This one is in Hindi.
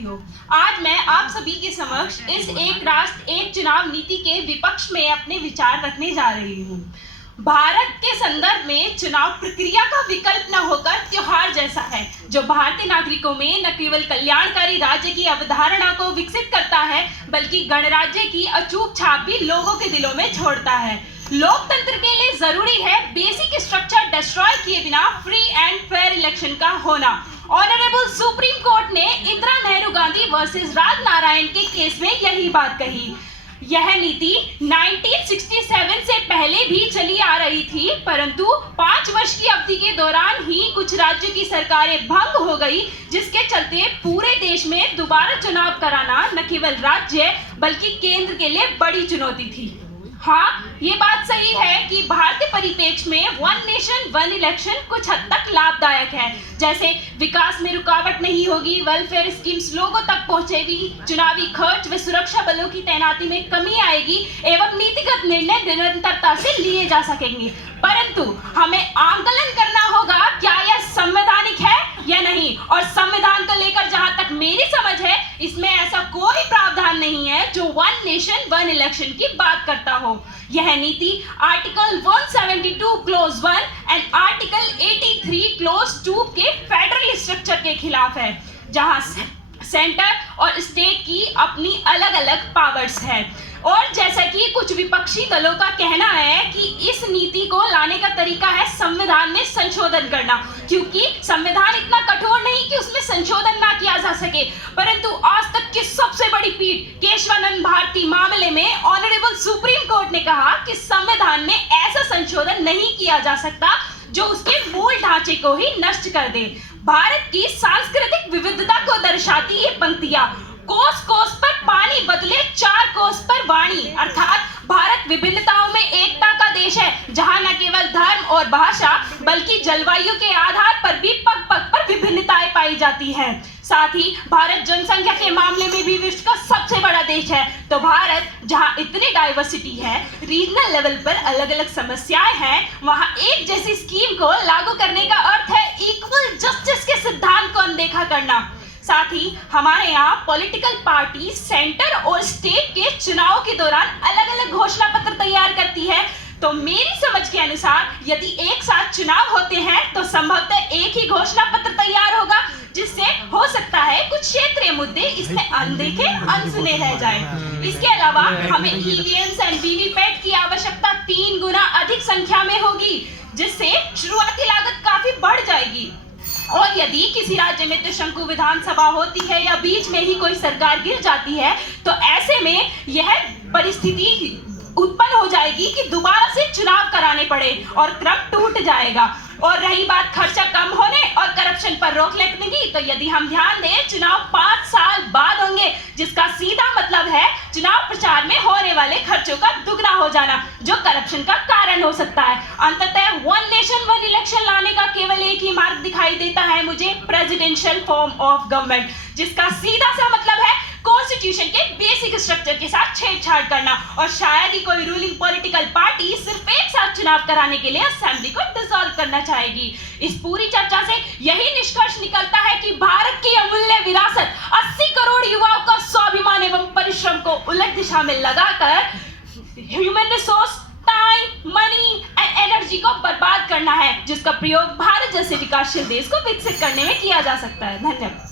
साथियों, आज मैं आप सभी के समक्ष इस एक राष्ट्र एक चुनाव नीति के विपक्ष में अपने विचार रखने जा रही हूँ। भारत के संदर्भ में चुनाव प्रक्रिया का विकल्प न होकर त्योहार जैसा है, जो भारतीय नागरिकों में न केवल कल्याणकारी राज्य की अवधारणा को विकसित करता है, बल्कि गणराज्य की अचूक छाप भी लोगों के दिलों में छोड़ता है। लोकतंत्र के लिए जरूरी है बेसिक स्ट्रक्चर डिस्ट्रॉय किए बिना फ्री एंड फेयर इलेक्शन का होना। ऑनरेबल सुप्रीम कोर्ट ने इंदिरा नेहरू गांधी वर्सेस राज नारायण के केस में यही बात कही। यह नीति 1967 से पहले भी चली आ रही थी, परंतु 5 वर्ष की अवधि के दौरान ही कुछ राज्यों की सरकारें भंग हो गई, जिसके चलते पूरे देश में दोबारा चुनाव कराना न केवल राज्य बल्कि केंद्र के लिए बड़ी चुनौती थी। हाँ, ये बात सही है कि भारतीय परिप्रेक्ष्य में वन नेशन वन इलेक्शन कुछ हद तक लाभदायक है। जैसे विकास में रुकावट नहीं होगी, वेलफेयर स्कीम्स लोगों तक पहुंचेगी, चुनावी खर्च व सुरक्षा बलों की तैनाती में कमी आएगी एवं नीतिगत निर्णय निरंतरता से लिए जा सकेंगे। परंतु हमें आंकलन करना होगा क्या यह संवैधानिक है या नहीं, और संविधान को लेकर जहां तक मेरी समझ है, इसमें ऐसा कोई प्रावधान नहीं है जो वन नेशन वन इलेक्शन की बात करता हो। यह नीति article 172 close 1 and article 83 close 2 के फेडरल स्ट्रक्चर के खिलाफ है, जहां सेंटर और स्टेट की अपनी अलग अलग पावर्स है। और जैसा कि कुछ विपक्षी दलों का कहना है कि इस नीति को लाने का तरीका है संविधान में संशोधन करना, क्योंकि संविधान इतना कठोर नहीं कि उसमें संशोधन ना किया जा सके। परंतु आज तक की सबसे बड़ी पीठ केशवानंद भारती मामले में ऑनरेबल सुप्रीम कोर्ट ने कहा कि संविधान में ऐसा संशोधन नहीं किया जा सकता जो उसके मूल ढांचे को ही नष्ट कर दे। भारत की सांस्कृतिक विविधता को दर्शाती ये पंक्तियां, कोस कोस पर पानी बदले 4 कोस पर वाणी, अर्थात भारत विभिन्नताओं में एकता का देश है, जहां न केवल धर्म और भाषा बल्कि जलवायु के आधार पर भी पग पग पर विभिन्नताएं पाई जाती हैं। साथ ही भारत जनसंख्या के मामले में भी विश्व का सबसे बड़ा देश है। तो भारत जहां इतनी डाइवर्सिटी है, रीजनल लेवल पर अलग अलग समस्याएं हैं, वहां एक जैसी स्कीम को लागू करने का अर्थ है इक्वल जस्टिस के सिद्धांत को अनदेखा करना। साथ ही हमारे यहाँ पॉलिटिकल पार्टी सेंटर और स्टेट के चुनाव के दौरान अलग अलग घोषणा पत्र तैयार करती है। तो मेरी समझ के अनुसार यदि एक साथ चुनाव होते हैं तो संभवतः एक ही घोषणा पत्र तैयार होगा, जिससे हो सकता है कुछ क्षेत्रीय मुद्दे इसमें अनदेखे अनसुने रह जाएं। इसके अलावा हमें ईवीएम्स एंड वीवीपैट की आवश्यकता 3 गुना अधिक संख्या में होगी, जिससे शुरुआती लागत काफी बढ़ जाएगी। और यदि किसी राज्य में त्रिशंकु विधानसभा होती है या बीच में ही कोई सरकार गिर जाती है, तो ऐसे में यह परिस्थिति उत्पन्न हो जाएगी कि दोबारा से चुनाव कराने पड़े और क्रम टूट जाएगा। और रही बात खर्चा कम होने और करप्शन पर रोक लगने की, तो यदि हम ध्यान दें, चुनाव 5 साल बाद होंगे, जिसका सीधा मतलब है चुनाव प्रचार में होने वाले खर्चों का दुगना हो जाना, जो करप्शन का कारण हो सकता है। अंततः वन नेशन वन इलेक्शन लाने का केवल एक ही मार्ग दिखाई देता है मुझे, प्रेसिडेंशियल फॉर्म ऑफ गवर्नमेंट, जिसका सीधा सा मतलब है कॉन्स्टिट्यूशन के बेसिक स्ट्रक्चर के साथ छेड़छाड़ करना। और शायद ही कोई रूलिंग पॉलिटिकल पार्टी सिर्फ एक साथ चुनाव कराने के लिए असेंबली को डिसॉल्व करना चाहेगी। इस पूरी चर्चा से यही निष्कर्ष निकलता है कि भारत की अमूल्य विरासत 80 करोड़ युवाओं का स्वाभिमान एवं परिश्रम को उलट दिशा में लगाकर human resource, time, money and energy को बर्बाद करना है, जिसका प्रयोग भारत जैसे विकासशील देश को विकसित करने में किया जा सकता है। धन्यवाद।